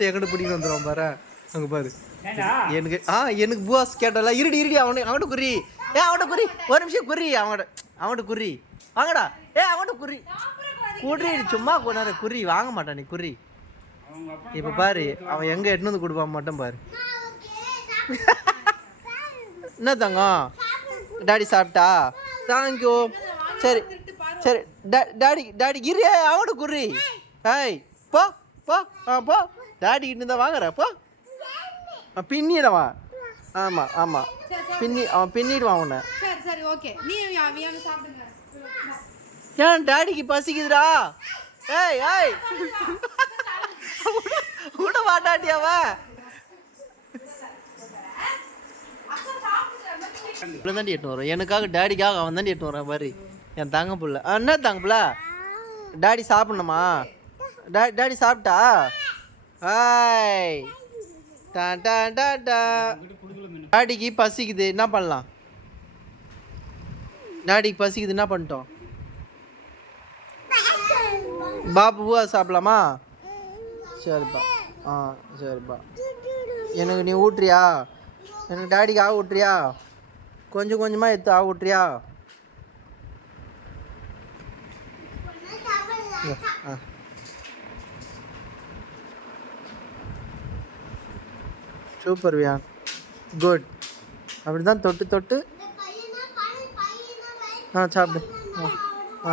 எங்கிட்ட பிடிக்க வந்துடும் பாரு. அங்க பாரு. எனக்கு ஆ எனக்கு புவாஸ் கேட்டல இருடி இருடி அவனு அவன்கிட்ட குறி ஏ அவன்கிட்ட குறி ஒரு நிமிஷம் குறி அவன்கிட்ட அவன்கிட்ட குறி வாங்கடா. ஏ அவன்கிட்ட குறி குறி சும்மா கொண்டாரு குறி வாங்க மாட்டான் நீ குறி இப்போ பாரு அவன் எங்க எட்டுன்னு வந்து கொடுப்பான் மட்டும் பாரு. என்ன தங்கம்? டாடி சாப்பிட்டா? தேங்க்யூ சரி சரி டா- டாடி டாடி இரு அவனோட குறி ஏய் போ. போ ஆ போ. டாடி கிட்ட தான் வாங்குற போ. பின்னிடுவான் ஆமாம் ஆமாம் பின்னி அவன் பின்னிடுவான் உன்னை. சரி சரி ஓகே. ஏன் டாடிக்கு பசிக்குதுடா? ஏய் ஏய். விட மாட்டாட்டியாவ இவ்வளோ தாண்டி எட்டு வரும் எனக்காக டேடிக்காக அவன் தாண்டி எட்டு வரான் பாரு. என் தங்க புள்ள என்ன தங்க புள்ள டாடி சாப்பிடணுமா? டா டாடி சாப்பிட்டா? ஹாய். டாடிக்கு பசிக்குது என்ன பண்ணலாம்? டாடிக்கு பசிக்குது என்ன பண்ணிட்டோம்? பாபு பூவா சாப்பிடலாமா? சரிப்பா. ஆ சரிப்பா. எனக்கு நீ ஊட்டுறியா? எனக்கு டாடிக்கு ஆக ஊட்டுறியா? கொஞ்சம் கொஞ்சமாக எடுத்து ஆக ஊட்டுறியா? ஆ. Super Vihaan good. அப்படி தான் தொட்டு. தொட்டு ஆ சாப்பிடு. ஆ. ஆ.